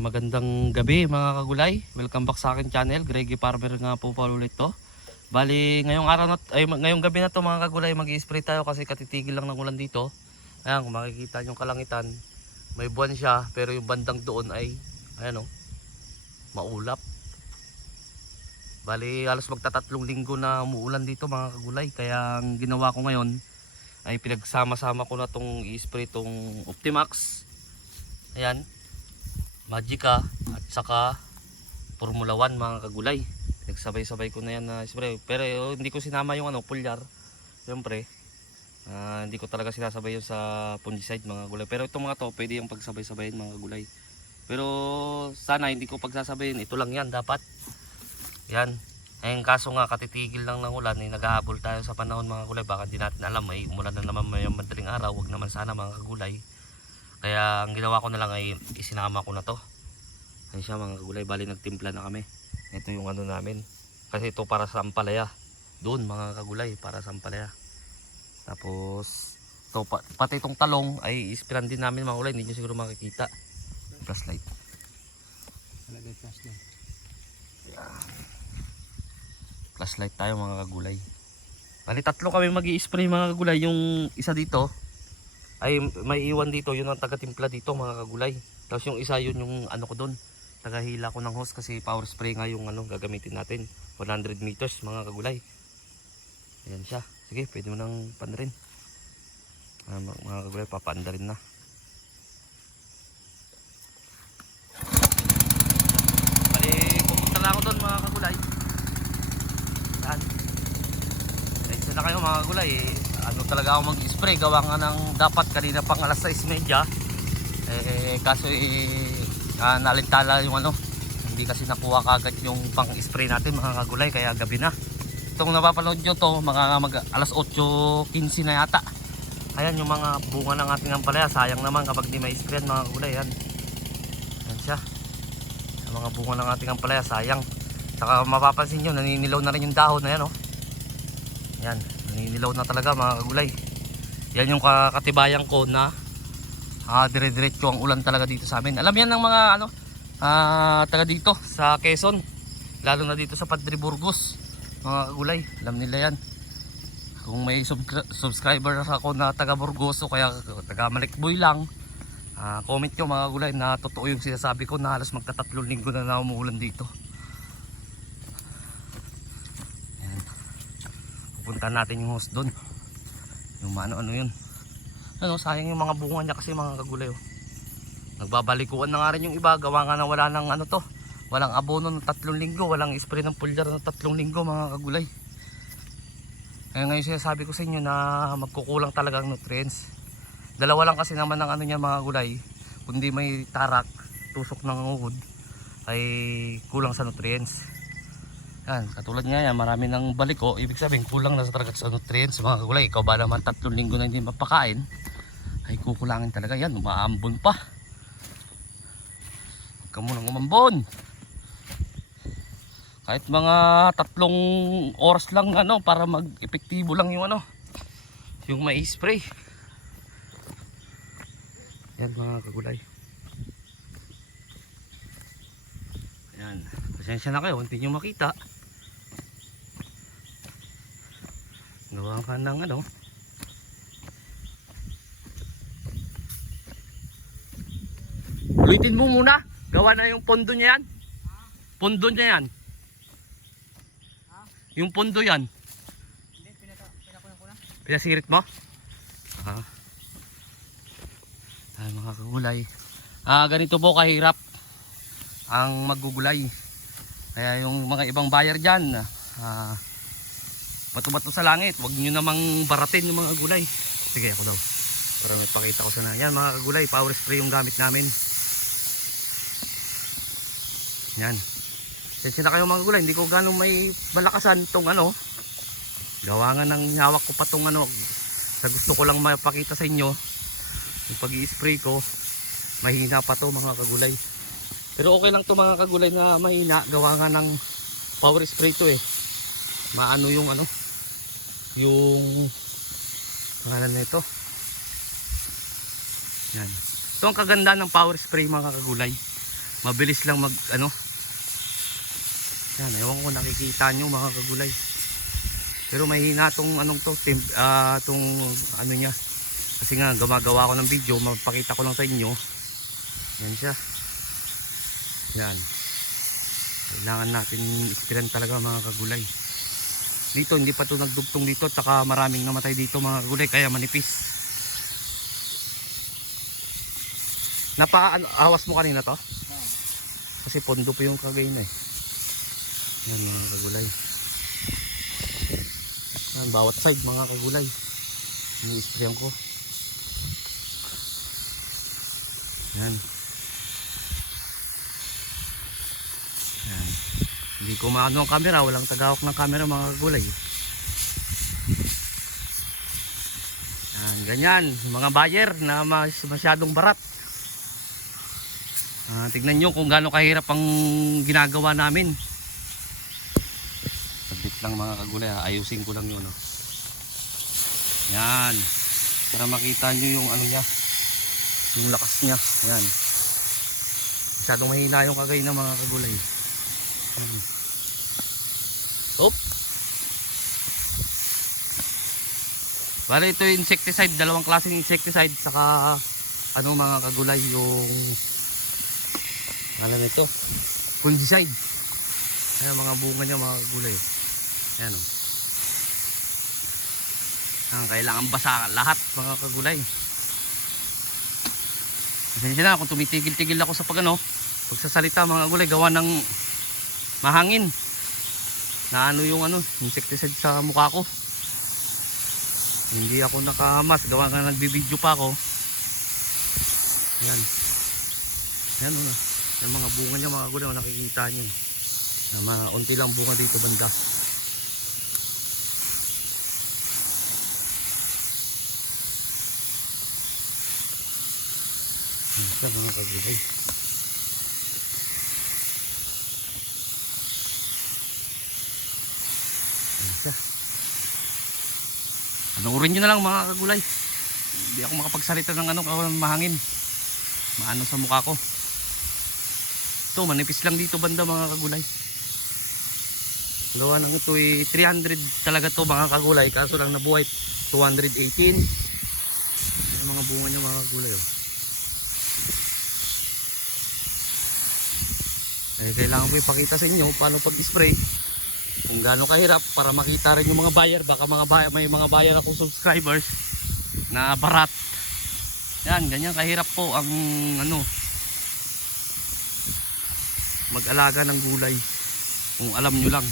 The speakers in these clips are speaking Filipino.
magandang gabi mga kagulay. Welcome back sa akin channel. Greggy Farmer nga po pala ulit to. Bali, ngayong araw na, ay ngayong gabi na to mga kagulay, mag-spray tayo kasi katitigil lang ng ulan dito. Ayan, kung makikita yung kalangitan, may buwan siya, pero yung bandang doon ay, ayan o, maulap. Bali, halos magtatatlong linggo na umuulan dito mga kagulay. Kaya ang ginawa ko ngayon, ay pinagsama-sama ko na tong i-spray tong Optimax. Ayan. Magica at saka Formula 1 mga kagulay. Nagsabay-sabay ko na yan na spray. Pero eh, hindi ko sinama yung ano, pulyar. Siyempre. ah, hindi ko talaga sinasabay yun sa fungicide mga gulay. Pero itong mga to, pwede yung pagsabay-sabayin mga gulay. Pero sana hindi ko pagsasabayin. Ito lang yan dapat. Yan. Ayun kaso nga katitigil lang ng ulan, eh, naghahabol tayo sa panahon mga gulay. Baka di natin alam, may umulan na naman may madaling araw. Huwag naman sana mga kagulay. Kaya ang ginawa ko na lang ay isinama ko na to. Ayun siya mga kagulay, bali nagtimpla na kami. Ito yung ano namin. Kasi ito para sa ampalaya. Doon mga kagulay, para sa ampalaya. Tapos, ito, pa, pati itong talong ay ispiran din namin mga kulay. Hindi nyo siguro makikita. Flashlight. Talagay flash na. Flashlight tayo mga kagulay. Bali tatlo kami mag spray mga kagulay. Yung isa dito ay may iwan dito. Yun ang taga-timpla dito mga kagulay. Tapos yung isa yun yung ano ko doon. Tagahila ko ng hose kasi power spray nga yung ano gagamitin natin. 100 meters mga kagulay. Ayan siya. Sige, pwede mo nang pandarin. Ah, mga kagulay, papaandarin na. Bali, pupunta lang ako doon mga kagulay. Yan. Diretso na kayo mga gulay eh. Ano talaga ako mag-spray. Gawa nga ng dapat kanina pang alas 6.30. Eh, kaso eh, ah, nalintala yung ano. Hindi kasi nakuha kagad yung pang-spray natin mga kagulay. Kaya gabi na. Itong napapanood nyo to, mga mag, alas 8.15 na yata. Ayan yung mga bunga ng ating ampalaya. Sayang naman kapag di may sprayan mga kagulay. Yan. Yan siya. Ang mga bunga ng ating ampalaya. Sayang. Saka mapapansin nyo, naninilaw na rin yung dahon na yan, oh. Yan, naninilaw na talaga mga kagulay. Yan yung ka- katibayan ko na ah, dire-diretso ang ulan talaga dito sa amin. Alam yan ng mga ano, ah, taga dito sa Quezon. Lalo na dito sa Padre Burgos. Mga kagulay, alam nila yan. Kung may subscri- subscriber ako na taga Burgos o kaya taga Malikboy lang, ah, comment nyo mga kagulay na totoo yung sinasabi ko na halos magtatatlong linggo na na umuulan dito. pupunta natin yung host doon yung ano ano yun ano sayang yung mga bunga niya kasi mga kagulay oh. nagbabalikuan na nga rin yung iba. Gawa nga na wala ng ano to. Walang abono ng tatlong linggo. Walang spray ng pulyar ng tatlong linggo mga kagulay kaya ngayon sinasabi ko sa inyo na magkukulang talaga ang nutrients. Dalawa lang kasi naman ng ano niya mga gulay kundi may tarak tusok ng uhod ay kulang sa nutrients. Yan, katulad nga yan, marami ng baliko. Ibig sabihin, kulang na sa talaga sa nutrients mga kagulay. Ikaw ba naman tatlong linggo na hindi mapakain, ay kukulangin talaga yan. Umaambon pa. Huwag ka munang umambon. Kahit mga tatlong oras lang ano, para mag-epektibo lang yung ano, yung may spray. Yan mga kagulay. Yan. Pasensya na kayo, hindi nyo makita. Gawa ka ng ano. Ulitin mo muna. Gawa na yung pondo niya yan. Pondo niya yan. Yung pondo yan. Pinasirit mo? Ah. Ay, mga kagulay. Ah, ganito po kahirap ang magugulay. Kaya yung mga ibang buyer dyan, ah, bato-bato sa langit. Huwag nyo namang baratin yung mga gulay. Sige, ako daw. Para may pakita ko sana. Yan mga kagulay, power spray yung gamit namin. Yan. Sensya na kayo mga gulay, hindi ko ganong may malakasan tong ano. Gawa nga ng hawak ko pa tong ano. Sa gusto ko lang mapakita sa inyo. Yung pag spray ko, mahina pa to mga kagulay. Pero okay lang to mga kagulay na mahina. Gawa nga ng power spray to eh. Maano yung ano. Yung pangalan na ito. Yan. Ito ang kaganda ng power spray mga kagulay. mabilis lang mag ano yan ewan ko nakikita nyo mga kagulay. Pero mahina tong anong to tim, ah, tong ano niya. Kasi nga gumagawa ko ng video mapakita ko lang sa inyo. Yan siya. Yan. Kailangan natin experience talaga mga kagulay. Dito hindi pa to nagdugtong dito at saka maraming namatay dito mga kagulay kaya manipis. Napa ano, mo kanina to? Kasi pondo po yung kagay na eh yan mga kagulay. Yan, bawat side mga kagulay. Yung isprayan ko. Yan. Yan. Hindi ko maano ang camera walang tagahawak ng camera mga kagulay. Yan ganyan mga buyer na mas, masyadong barat. Ah, tignan nyo kung gaano kahirap ang ginagawa namin lang mga kagulay, ha? ayusin ko lang yun. Oh. Yan. Para makita nyo yung ano niya. Yung lakas niya. Yan. Masyadong mahina yung kagay ng mga kagulay. Yan. Op. Bale ito insecticide, dalawang klaseng insecticide saka ano mga kagulay yung ano nito? Fungicide. Ayan mga bunga niya mga kagulay. Ayan o. Ang kailangan basa lahat mga kagulay. Pasensya na kung tumitigil-tigil ako sa pagano, pagsasalita mga kagulay gawa ng mahangin. Na ano yung ano, insecticide sa mukha ko. Hindi ako nakamas, gawa nga nagbibideo pa ako. Ayan. Ayan o. Yung mga bunga niya mga kagulay, nakikita niyo. Na mga unti lang bunga dito banda. Siya mga kagulay. Panoorin nyo na lang mga kagulay. Hindi ako makapagsalita ng ano, kawalan mahangin. Maano sa mukha ko. Ito, manipis lang dito banda mga kagulay. Gawa ng ito eh, 300 talaga to mga kagulay. Kaso lang nabuhay 218. Yung mga bunga niya mga kagulay. Oh. Eh, kailangan ko ipakita sa inyo paano pag-spray. Kung gaano kahirap para makita rin yung mga buyer. Baka mga buyer, may mga buyer ako subscribers na barat. Yan, ganyan kahirap po ang ano mag-alaga ng gulay. Kung alam nyo lang.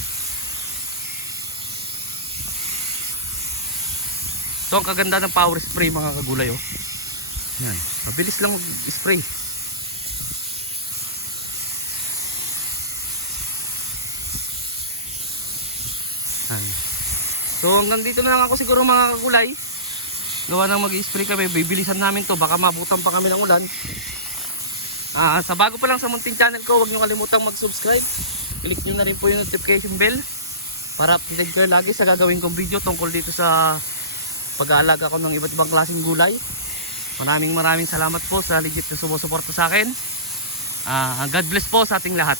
Ito ang kaganda ng power spray mga kagulay oh. Yan, mabilis lang mag-spray. So hanggang dito na lang ako siguro mga kagulay. Gawa nang mag-spray kami, bibilisan namin to baka mabutan pa kami ng ulan. Ah, sa bago pa lang sa Munting Channel ko, huwag niyo kalimutang mag-subscribe. Click niyo na rin po yung notification bell para updated kayo lagi sa gagawin kong video tungkol dito sa pag-aalaga ko ng iba't ibang klaseng gulay. Maraming maraming salamat po sa legit na sumusuporta sa akin. Ah, God bless po sa ating lahat.